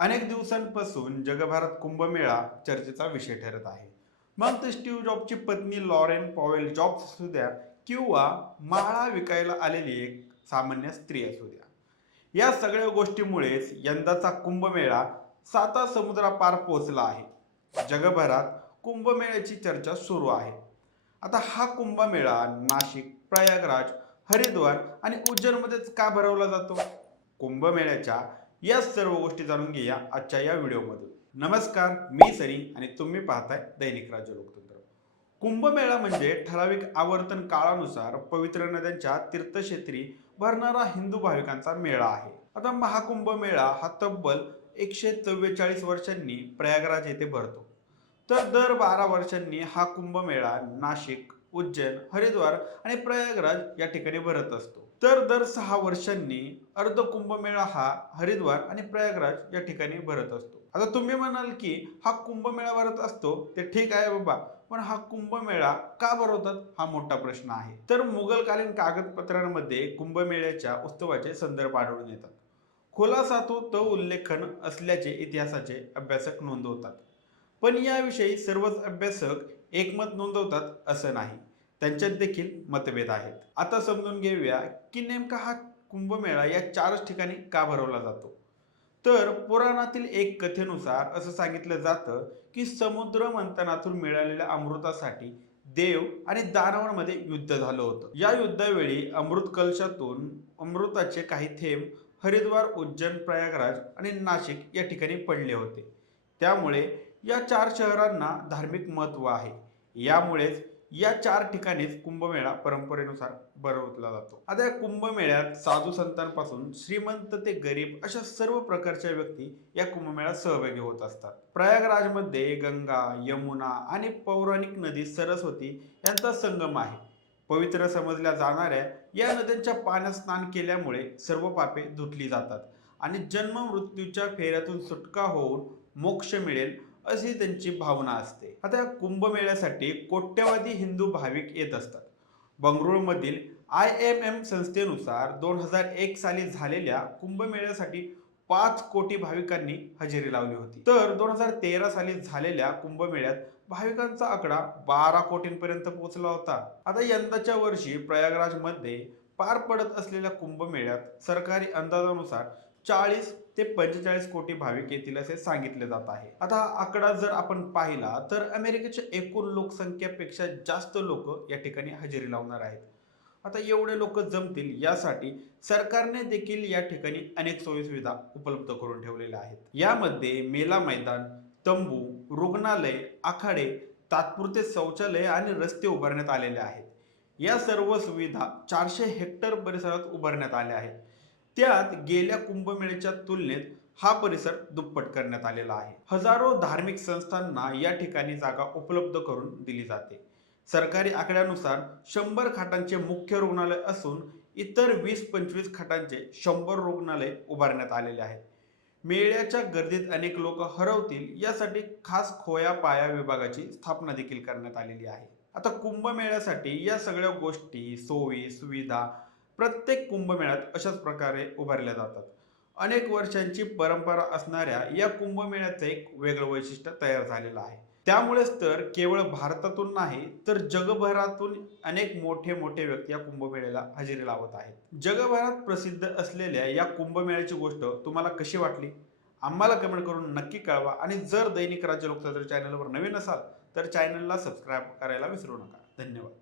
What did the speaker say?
अनेक दिवसांपासून जगभरात कुंभमेळा चर्चेचा विषय ठरत आहे. मग ते स्टीव्ह जॉबची पत्नी लॉरेन पॉवेल जॉब्स असू द्या किंवा माळा विकायला आलेली एक सामान्य स्त्री असू द्या. या सगळ्या गोष्टीमुळेच यंदाचा कुंभमेळा साता समुद्रापार पोहोचला आहे. जगभरात कुंभमेळ्याची चर्चा सुरू आहे. आता हा कुंभमेळा नाशिक, प्रयागराज, हरिद्वार आणि उज्जैनमध्येच का भरवला जातो? कुंभमेळ्याच्या या सर्व गोष्टी जाणून घेऊया आजच्या या व्हिडिओमधून. नमस्कार, मी सनी आणि तुम्ही पाहताय दैनिक राज्य लोकतंत्र. कुंभमेळा म्हणजे ठराविक आवर्तन काळानुसार पवित्र नद्यांच्या तीर्थक्षेत्री भरणारा हिंदू भाविकांचा मेळा आहे. आता महाकुंभमेळा हा तब्बल 144 वर्षांनी प्रयागराज येथे भरतो. तर दर 12 वर्षांनी हा कुंभमेळा नाशिक, उज्जैन, हरिद्वार आणि प्रयागराज या ठिकाणी भरत असतो. तर दर 6 वर्षांनी अर्ध कुंभमेळा हा हरिद्वार आणि प्रयागराज या ठिकाणी भरत असतो. आता तुम्ही म्हणाल की हा कुंभमेळा भरत असतो ते ठीक आहे बाबा, पण हा कुंभमेळा का भरवतात हा मोठा प्रश्न आहे. तर मुघलकालीन कागदपत्रांमध्ये कुंभमेळ्याच्या उत्सवाचे संदर्भ आढळून येतात. खुलासातून तो उल्लेखन असल्याचे इतिहासाचे अभ्यासक नोंदवतात. पण याविषयी सर्वच अभ्यासक एकमत नोंदवतात असं नाही. त्यांच्यात देखील मतभेद आहेत. आता समजून घेऊया की नेमका हा कुंभमेळा या चारच ठिकाणी का भरवला जातो. तर पुराणातील एक कथेनुसार असं सांगितलं जातं की समुद्र मंथनातून मिळालेल्या अमृतासाठी देव आणि दानवांमध्ये युद्ध झालं होतं. या युद्धावेळी अमृत कलशातून अमृताचे काही थेंब हरिद्वार, उज्जैन, प्रयागराज आणि नाशिक या ठिकाणी पडले होते. त्यामुळे या चार शहरांना धार्मिक महत्त्व आहे. यामुळेच या चार ठिकाणीच कुंभमेळा परंपरेनुसार भरवला जातो. आता या कुंभमेळ्यात साधू संतांपासून श्रीमंत ते गरीब अशा सर्व प्रकारच्या व्यक्ती या कुंभमेळ्यात सहभागी होत असतात. प्रयागराजमध्ये गंगा, यमुना आणि पौराणिक नदी सरस्वती यांचा संगम आहे. पवित्र समजल्या जाणाऱ्या या नद्यांच्या पाण्यात स्नान केल्यामुळे सर्व पापे धुतली जातात आणि जन्म मृत्यूच्या फेऱ्यातून सुटका होऊन मोक्ष मिळेल अशी त्यांची भावना असते. आता या कुंभमेळ्यासाठी कोट्यवधी हिंदू भाविक येत असतात. बंगळुरूमधील IMM संस्थेनुसार 2001 साली झालेल्या कुंभमेळ्यासाठी 5 कोटी भाविकांनी हजेरी लावली होती. तर 2013 साली झालेल्या कुंभमेळ्यात भाविकांचा आकडा 12 कोटींपर्यंत पोहोचला होता. आता यंदाच्या वर्षी प्रयागराजमध्ये पार पडत असलेल्या कुंभमेळ्यात सरकारी अंदाजानुसार 40 ते 45 कोटी भाविक येतील असे सांगितले जात आहे. आता हा आकडा जर आपण पाहिला तर अमेरिकेच्या एकूण लोकसंख्येपेक्षा जास्त लोक या ठिकाणी हजेरी लावणार आहेत. आता एवढे लोक जमतील यासाठी सरकारने देखील या ठिकाणी अनेक सोयीसुविधा उपलब्ध करून ठेवलेल्या आहेत. यामध्ये मेला मैदान, तंबू, रुग्णालय, आखाडे, तात्पुरते शौचालय आणि रस्ते उभारण्यात आलेले आहेत. या सर्व सुविधा 400 हेक्टर परिसरात उभारण्यात आल्या आहेत. त्यात गेल्या कुंभमेळ्याच्या तुलनेत हा परिसर दुप्पट करण्यात आलेला आहे. हजारो धार्मिक संस्थांना या ठिकाणी जागा उपलब्ध करून दिली जाते. सरकारी आकड्यानुसार 100 खाटांचे मुख्य रुग्णालय असून इतर 20-25 खाटांचे 100 रुग्णालय उभारण्यात आलेले आहेत. मेळ्याच्या गर्दीत अनेक लोक हरवतील यासाठी खास खोया पाया विभागाची स्थापना देखील करण्यात आलेली आहे. आता कुंभमेळ्यासाठी या सगळ्या गोष्टी, सोयी, सुविधा प्रत्येक कुंभमेळ्यात अशाच प्रकारे उभारल्या जातात. अनेक वर्षांची परंपरा असणाऱ्या या कुंभमेळ्याचं एक वेगळं वैशिष्ट्य तयार झालेलं आहे. त्यामुळेच तर केवळ भारतातून नाही तर जगभरातून अनेक मोठे मोठे व्यक्ती या कुंभमेळ्याला हजेरी लावत आहेत. जगभरात प्रसिद्ध असलेल्या या कुंभमेळ्याची गोष्ट तुम्हाला कशी वाटली? आम्हाला कमेंट करून नक्की कळवा आणि जर दैनिक राज्य लोकतंत्र चॅनलवर नवीन असाल तर चॅनलला सबस्क्राईब करायला विसरू नका. धन्यवाद.